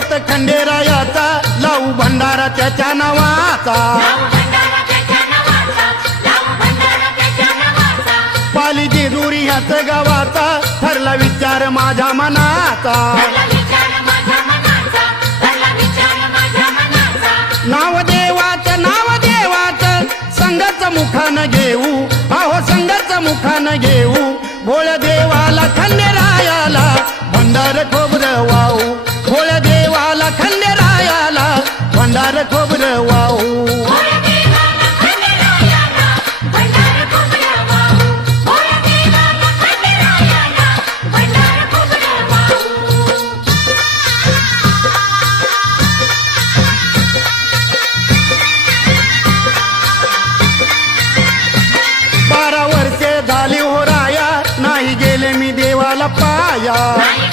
पर्वत खंडेरायाचा लावू भंडारा त्याच्या नावाचा पाली जेजुरी ह्याच गावाचा ठरला विचार माझ्या मनाचा नाव देवाचं संघाच मुखान घेऊ अहो संघाच मुखान घेऊ भोळ देवाला खंडेरायाला भंडार खोबरं वाहू भोळ देवाला खंडेरायाला भंडार खोबरं वाहू पाया